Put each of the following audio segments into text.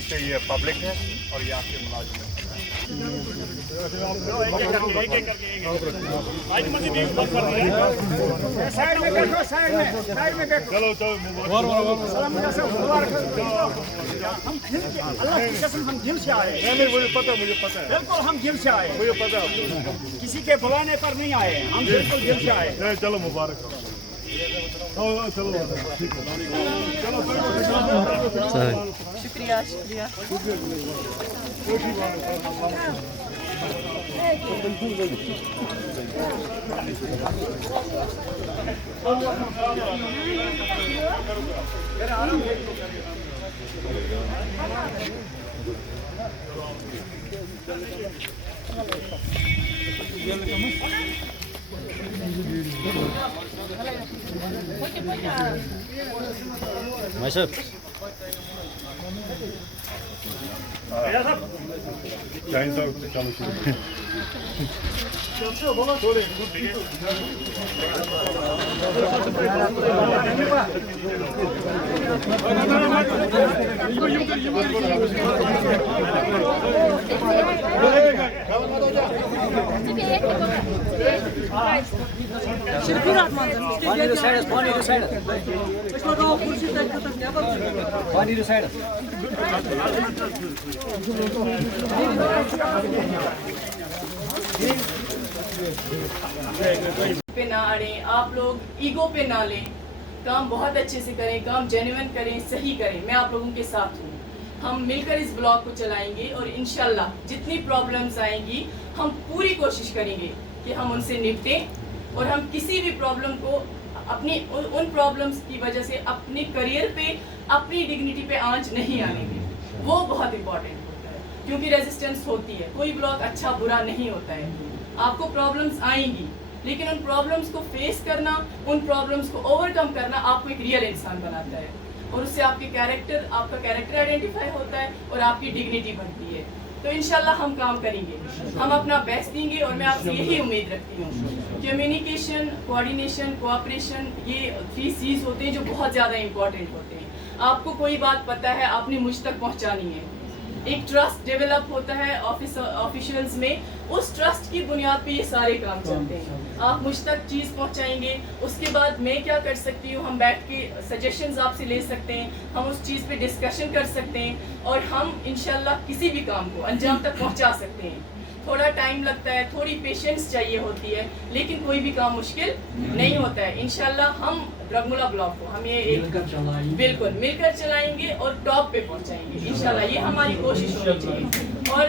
से ये पब्लिक है और ये आपके मुलाजिम है। साइड में बैठो, साइड में बैठो। चलो चलो अल्लाह की कसम हम दिल से आए। नहीं मुझे पता है बिल्कुल हम दिल से आए, मुझे पता है। किसी के बुलाने पर नहीं आए, हम बिल्कुल दिल से आए। चलो मुबारक हो। चलो ठीक है चलो शुक्रिया शुक्रिया। शाहीन साहब चलो शुरू पे ना अड़े, आप लोग ईगो पे ना लें, काम बहुत अच्छे से करें, काम जेन्युइन करें, सही करें। मैं आप लोगों के साथ हूँ। हम मिलकर इस ब्लॉग को चलाएंगे और इंशाल्लाह जितनी प्रॉब्लम्स आएंगी हम पूरी कोशिश करेंगे कि हम उनसे निपटें और हम किसी भी प्रॉब्लम को अपनी उन प्रॉब्लम्स की वजह से अपने करियर पे, अपनी डिग्निटी पे आंच नहीं आने दें। वो बहुत इंपॉर्टेंट होता है क्योंकि रेजिस्टेंस होती है। कोई ब्लॉग अच्छा बुरा नहीं होता है। आपको प्रॉब्लम्स आएंगी लेकिन उन प्रॉब्लम्स को फेस करना, उन प्रॉब्लम्स को ओवरकम करना आपको एक रियल इंसान बनाता है और उससे आपका कैरेक्टर आइडेंटिफाई होता है और आपकी डिग्निटी बढ़ती है। तो इंशाल्लाह हम काम करेंगे, हम अपना बेस्ट देंगे और मैं आपसे यही उम्मीद रखती हूँ। कम्युनिकेशन, कोऑर्डिनेशन, कोऑपरेशन, ये 3 C's होते हैं जो बहुत ज़्यादा इंपॉर्टेंट होते हैं। आपको कोई बात पता है, आपने मुझ तक पहुँचानी है। एक ट्रस्ट डेवलप होता है ऑफिशियल्स में, उस ट्रस्ट की बुनियाद पे ये सारे काम चलते हैं। आप मुझ तक चीज़ पहुंचाएंगे, उसके बाद मैं क्या कर सकती हूँ, हम बैठ के सजेशंस आपसे ले सकते हैं, हम उस चीज़ पे डिस्कशन कर सकते हैं और हम इंशाल्लाह किसी भी काम को अंजाम तक पहुंचा सकते हैं। थोड़ा टाइम लगता है, थोड़ी पेशेंस चाहिए होती है, लेकिन कोई भी काम मुश्किल नहीं होता है। इंशाल्लाह हम रगमुला ब्लॉक को हम ये बिल्कुल मिलकर चलाएंगे और टॉप पे पहुंचाएंगे इंशाल्लाह। ये हमारी कोशिश होनी चाहिए और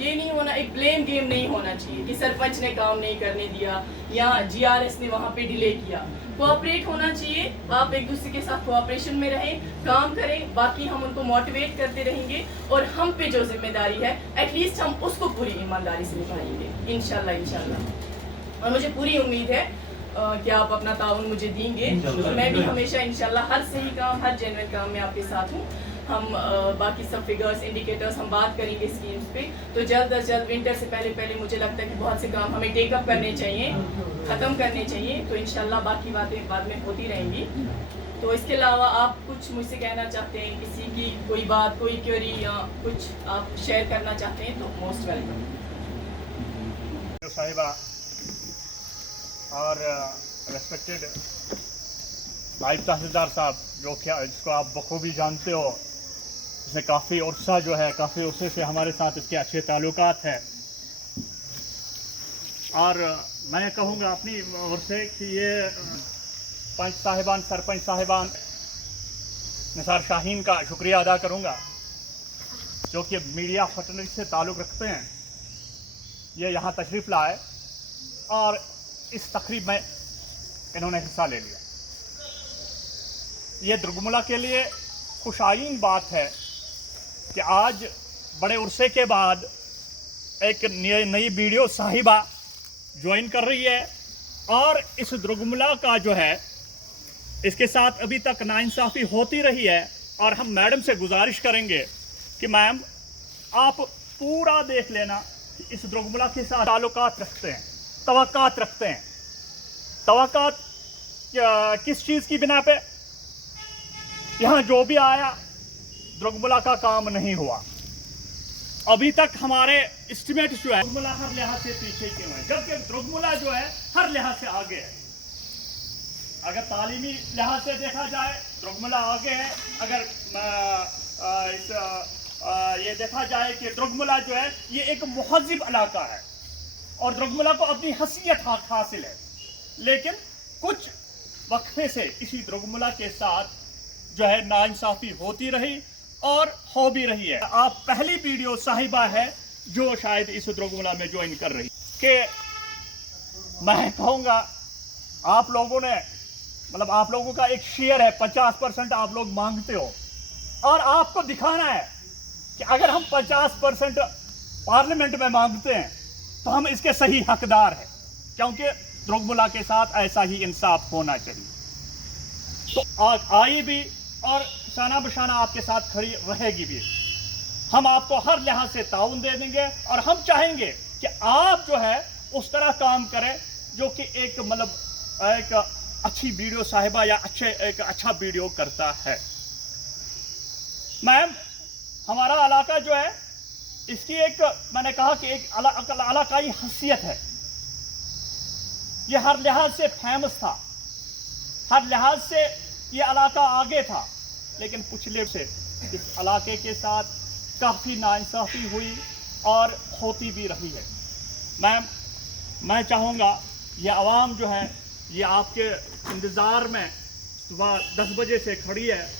ये नहीं होना, एक ब्लेम गेम नहीं होना चाहिए कि सरपंच ने काम नहीं करने दिया या GRS ने वहाँ पे डिले किया। कोऑपरेट होना चाहिए, आप एक दूसरे के साथ कोऑपरेशन में रहें, काम करें, बाकी हम उनको मोटिवेट करते रहेंगे और हम पे जो जिम्मेदारी है एटलीस्ट हम उसको पूरी ईमानदारी से निभाएंगे इंशाल्लाह। और मुझे पूरी उम्मीद है कि आप अपना ताउन मुझे देंगे। मैं भी हमेशा इंशाल्लाह हर सही काम, हर जेन्युइन काम में आपके साथ हूँ। हम बाकी सब फिगर्स, इंडिकेटर्स हम बात करेंगे स्कीम्स पे। तो जल्द अज जल्द विंटर से पहले मुझे लगता है कि बहुत से काम हमें टेकअप करने चाहिए, ख़त्म करने चाहिए। तो इंशाल्लाह बाकी बातें बाद में होती रहेंगी। तो इसके अलावा आप कुछ मुझसे कहना चाहते हैं, किसी की कोई बात, कोई क्वेरी या कुछ आप शेयर करना चाहते हैं तो मोस्ट वेलकम। साहिबा और रेस्पेक्टेड नायब तहसीलदार साहब, जिसको आप बखूबी जानते हो, इसने काफ़ी अरसा जो है, काफ़ी अरसे से हमारे साथ इसके अच्छे ताल्लुकात हैं। और मैं कहूँगा अपनी ओर से कि ये पंच साहिबान, सरपंच साहिबान, निसार शाहीन का शुक्रिया अदा करूँगा जो कि मीडिया फटनरी से ताल्लुक़ रखते हैं। ये यहाँ तशरीफ़ लाए और इस तकरीब में इन्होंने हिस्सा ले लिया। ये दुर्गमुला के लिए खुशाइन बात है कि आज बड़े उर्से के बाद एक नई वीडियो साहिबा ज्वाइन कर रही है और इस दुर्गमुला का जो है, इसके साथ अभी तक नाइंसाफ़ी होती रही है। और हम मैडम से गुजारिश करेंगे कि मैम आप पूरा देख लेना, इस दुर्गमुला के साथ ताल्लुकात रखते हैं, तवक्कात रखते हैं। तवक्कात किस चीज़ की बिना पे? यहाँ जो भी आया द्रुगमुला का काम नहीं हुआ। अभी तक हमारे एस्टिमेट जो है द्रुगमुला हर लिहाज से पीछे क्यों है, जबकि द्रुगमुला जो है हर लिहाज से आगे है। अगर तालीमी लिहाज से देखा जाए द्रुगमुला आगे है। अगर ये देखा जाए कि द्रुगमुला जो है ये एक मुहज़्ज़िब इलाका है और द्रुगमुला को अपनी हसीयत हासिल है, लेकिन कुछ वक्फे से इसी द्रुगमुला के साथ जो है नाइंसाफ़ी होती रही और हो भी रही है। आप पहली वीडियो साहिबा है जो शायद इस द्रुगमुला में ज्वाइन कर रही कि मैं कहूँगा आप लोगों ने मतलब आप लोगों का एक शेयर है, 50% आप लोग मांगते हो और आपको दिखाना है कि अगर हम 50% पार्लियामेंट में मांगते हैं तो हम इसके सही हकदार हैं, क्योंकि द्रुगमुला के साथ ऐसा ही इंसाफ होना चाहिए। तो आई भी और शाना बशाना आपके साथ खड़ी रहेगी भी। हम आपको हर लिहाज से ताउन दे देंगे और हम चाहेंगे कि आप जो है उस तरह काम करें जो कि एक मतलब एक अच्छी वीडियो साहिबा या एक अच्छा वीडियो करता है। मैम, हमारा इलाका जो है इसकी एक मैंने कहा कि एक इलाकाई हसीयत है। ये हर लिहाज से फेमस था, हर लिहाज से ये इलाका आगे था, लेकिन पिछले से इस इलाके के साथ काफ़ी नाइंसाफ़ी हुई और होती भी रही है। मैम, मैं चाहूँगा ये आवाम जो है ये आपके इंतज़ार में सुबह 10 बजे से खड़ी है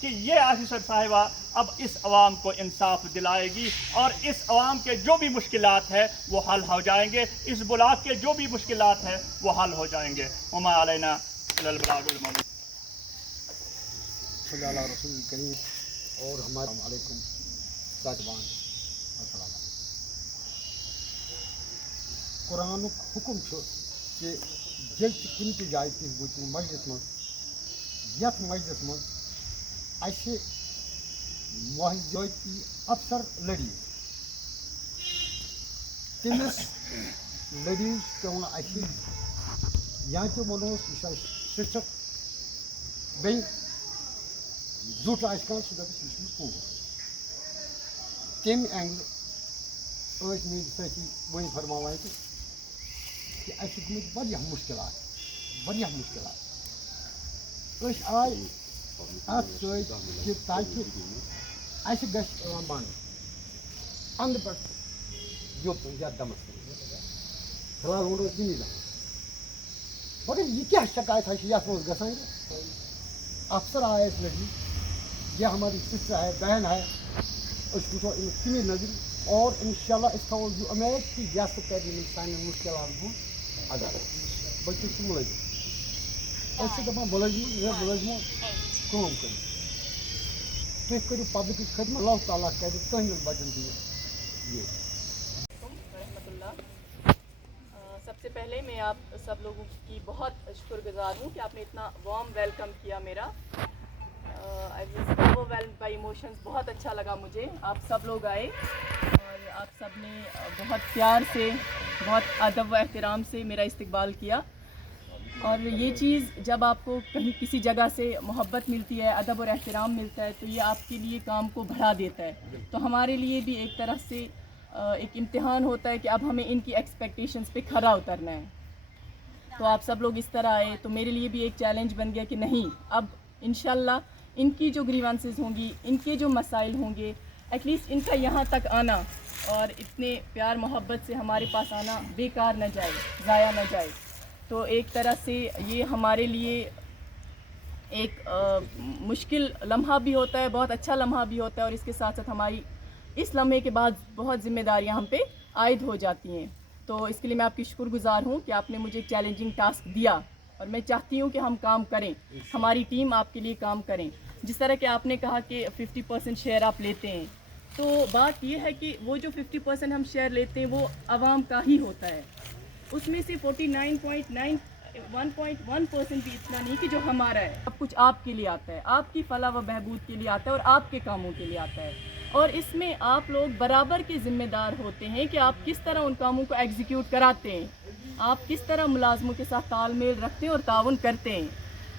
कि ये ऑफिसर साहिबा अब इस आवाम को इंसाफ दिलाएगी और इस आवाम के जो भी मुश्किलात है वो हल हो जाएंगे, इस ब्लॉक के जो भी मुश्किलात है वो हल हो जाएंगे। वमा अलैना इल्लल बलागुल मुबीन। सल्लल्लाहु अलैहि वसल्लम करीम और हमारे अलैकुम साजवान अस्सलाम। कुरान हुकुम कि जेल कुन ति जाए वो मस्जिद मज यथ मस्जिद मज ऐसे मोहती अफसर लड़ी तमिस लड़ी पे या तो वनो शिक्षक बे जुट आज कह पूर तम एंगल मेरी साथी वही फरमावान कि वह मुश्किलात आए ताकि बंद अंद पे योत या दमस फिलहाल वो दिनी दम मगर यह क्या शिकायत है ये गसान अफसर आए इस लड़ी यह हमारी सिस्टर है, बहन है, उसको किमी नजर और इंशाल्लाह इसका जो उम्मीद कि यह कर सान मुश्किल अदा बच्चे मुलजिम ऐसे दपा मुलजिमो कम कर तुम करो पब्लिक खदमत अल्लाह ताला कर तुहद बचन दिए। सबसे पहले मैं आप सब लोगों की बहुत शुक्रगुजार हूँ कि आपने इतना वार्म वेलकम किया मेरा। I was overwhelmed bye emotions. बहुत अच्छा लगा मुझे, आप सब लोग आए और आप सब ने बहुत प्यार से, बहुत अदब व एहतराम से मेरा इस्तकबाल किया। और ये चीज़ जब आपको कहीं किसी जगह से मोहब्बत मिलती है, अदब और एहतराम मिलता है, तो ये आपके लिए काम को बढ़ा देता है। तो हमारे लिए भी एक तरह से एक इम्तिहान होता है कि अब हमें इनकी एक्सपेक्टेशंस पे खरा उतरना है। तो आप सब लोग इस तरह आए तो मेरे लिए भी एक चैलेंज बन गया कि नहीं, अब इंशाल्लाह इनकी जो ग्रीवेंसेस होंगी, इनके जो मसाइल होंगे, एटलीस्ट इनका यहाँ तक आना और इतने प्यार मोहब्बत से हमारे पास आना बेकार न जाए, ज़ाया न जाए। तो एक तरह से ये हमारे लिए एक मुश्किल लम्हा भी होता है, बहुत अच्छा लम्हा भी होता है, और इसके साथ साथ हमारी इस लम्हे के बाद बहुत ज़िम्मेदारियाँ हम पे आयद हो जाती हैं। तो इसके लिए मैं आपकी शुक्रगुजार हूँ कि आपने मुझे चैलेंजिंग टास्क दिया और मैं चाहती हूँ कि हम काम करें, हमारी टीम आपके लिए काम करें। जिस तरह के आपने कहा कि 50% शेयर आप लेते हैं, तो बात यह है कि वो जो 50% हम शेयर लेते हैं वो आवाम का ही होता है। उसमें से 1.1% भी इतना नहीं कि जो हमारा है। सब कुछ आपके लिए आता है, आपकी फलाह व बहबूद के लिए आता है और आपके कामों के लिए आता है। और इसमें आप लोग बराबर के ज़िम्मेदार होते हैं कि आप किस तरह उन कामों को एग्जीक्यूट कराते हैं। आप किस तरह मुलाजमों के साथ तालमेल रखते हैं और ताउन करते हैं।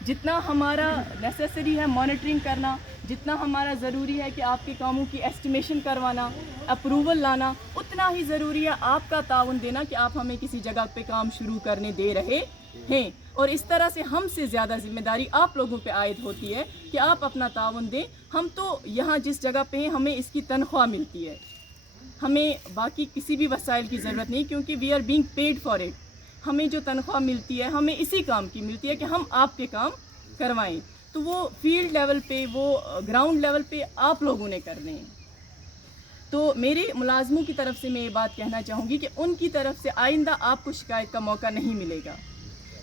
जितना हमारा नेसेसरी है मॉनिटरिंग करना, जितना हमारा ज़रूरी है कि आपके कामों की एस्टिमेशन करवाना, अप्रूवल लाना, उतना ही ज़रूरी है आपका ताउन देना कि आप हमें किसी जगह पे काम शुरू करने दे रहे हैं। और इस तरह से हमसे ज़्यादा ज़िम्मेदारी आप लोगों पे आयद होती है कि आप अपना ताउन दें। हम तो यहाँ जिस जगह पे हैं हमें इसकी तनख्वाह मिलती है, हमें बाकी किसी भी वसाइल की ज़रूरत नहीं, क्योंकि we are being paid for it. हमें जो तनख्वाह मिलती है हमें इसी काम की मिलती है कि हम आपके काम करवाएं। तो वो फील्ड लेवल पे, वो ग्राउंड लेवल पे आप लोगों ने करने हैं। तो मेरे मुलाजमों की तरफ से मैं ये बात कहना चाहूँगी कि उनकी तरफ से आइंदा आपको शिकायत का मौका नहीं मिलेगा।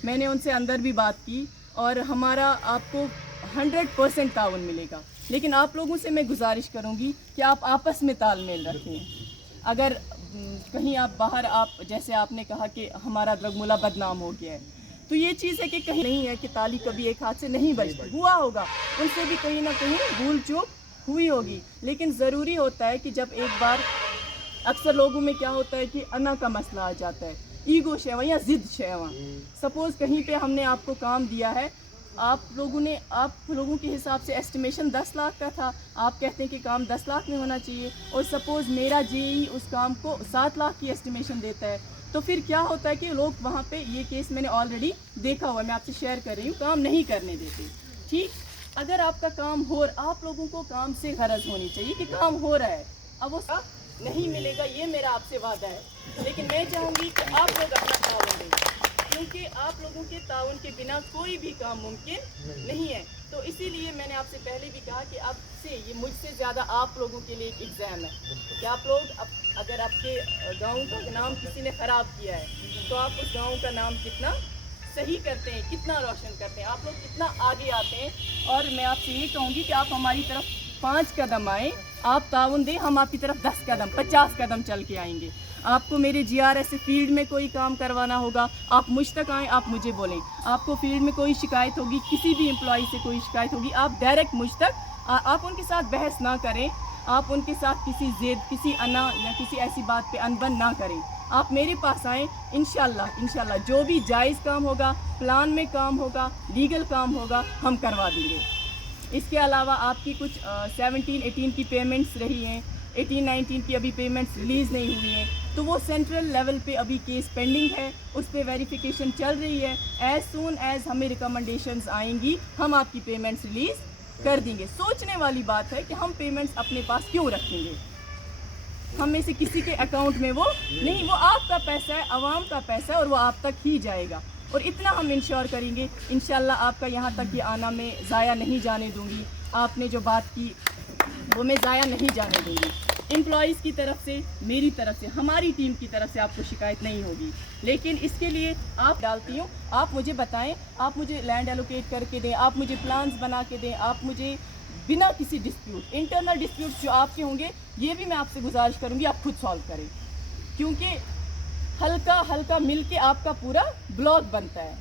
मैंने उनसे अंदर भी बात की और हमारा आपको 100% ताउन मिलेगा। लेकिन आप लोगों से मैं गुजारिश करूँगी कि आप आपस में तालमेल रखें। अगर कहीं आप बाहर, आप जैसे आपने कहा कि हमारा द्रगमुला बदनाम हो गया है, तो ये चीज़ है कि कहीं नहीं है कि ताली कभी एक हाथ से नहीं बजती, हुआ होगा, उनसे भी कहीं ना कहीं भूल चूक हुई होगी। लेकिन ज़रूरी होता है कि जब एक बार, अक्सर लोगों में क्या होता है कि अना का मसला आ जाता है, ईगो शेवा या ज़िद शेवा। सपोज़ कहीं पे हमने आपको काम दिया है, आप लोगों के हिसाब से एस्टिमेशन 10 लाख का था, आप कहते हैं कि काम 10 लाख में होना चाहिए, और सपोज़ मेरा जेई उस काम को 7 लाख की एस्टिमेशन देता है, तो फिर क्या होता है कि लोग वहाँ पे, ये केस मैंने ऑलरेडी देखा हुआ, मैं आपसे शेयर कर रही हूँ, काम नहीं करने देते। ठीक, अगर आपका काम हो, आप लोगों को काम से गरज होनी चाहिए कि काम हो रहा है, अब वो नहीं मिलेगा, ये मेरा आपसे वादा है। लेकिन मैं चाहूँगी कि आप लोग अपना ताउन दें, क्योंकि आप लोगों के ताउन के बिना कोई भी काम मुमकिन नहीं है। तो इसीलिए मैंने आपसे पहले भी कहा कि आपसे, ये मुझसे ज़्यादा आप लोगों के लिए एक एग्ज़ाम है कि आप लोग अगर आपके गांव का नाम किसी ने ख़राब किया है तो आप उस गांव का नाम कितना सही करते हैं, कितना रोशन करते हैं, आप लोग कितना आगे आते हैं। और मैं आपसे ये कहूँगी कि आप हमारी तरफ 5 कदम आएँ, आप ताउन दें, हम आपकी तरफ 10 कदम 50 कदम चल के आएंगे। आपको मेरे GRS से फील्ड में कोई काम करवाना होगा, आप मुझ तक आएँ, आप मुझे बोलें। आपको फील्ड में कोई शिकायत होगी, किसी भी एम्प्लॉई से कोई शिकायत होगी, आप डायरेक्ट मुझ तक, आप उनके साथ बहस ना करें, आप उनके साथ किसी ज़िद, किसी अना या किसी ऐसी बात पे अनबन ना करें। आप मेरे पास आएँ, इंशाल्लाह जो भी जायज़ काम होगा, प्लान में काम होगा, लीगल काम होगा, हम करवा देंगे। इसके अलावा आपकी कुछ 17-18 की पेमेंट्स रही हैं, 18-19 की अभी पेमेंट्स रिलीज़ नहीं हुई हैं, तो वो सेंट्रल लेवल पे अभी केस पेंडिंग है, उस पर वेरिफिकेशन चल रही है। एज़ सून एज़ हमें रिकमेंडेशंस आएंगी, हम आपकी पेमेंट्स रिलीज़ कर देंगे। सोचने वाली बात है कि हम पेमेंट्स अपने पास क्यों रखेंगे, हम में से किसी के अकाउंट में वो नहीं, वो आपका पैसा है, आवाम का पैसा है, और वो आप तक ही जाएगा। और इतना हम इंश्योर करेंगे, इंशाल्लाह आपका यहाँ तक ये आना मैं ज़ाया नहीं जाने दूँगी। आपने जो बात की वो मैं ज़ाया नहीं जाने दूँगी। एम्प्लॉइज़ की तरफ से, मेरी तरफ से, हमारी टीम की तरफ से आपको शिकायत नहीं होगी। लेकिन इसके लिए आप डालती हूँ, आप मुझे बताएं, आप मुझे लैंड एलोकेट करके दें, आप मुझे प्लान्स बना के दें, आप मुझे बिना किसी डिस्प्यूट, इंटरनल डिस्प्यूट्स जो आपके होंगे, ये भी मैं आपसे गुजारिश करूँगी आप खुद सॉल्व करें, क्योंकि हल्का हल्का मिल के आपका पूरा ब्लॉक बनता है।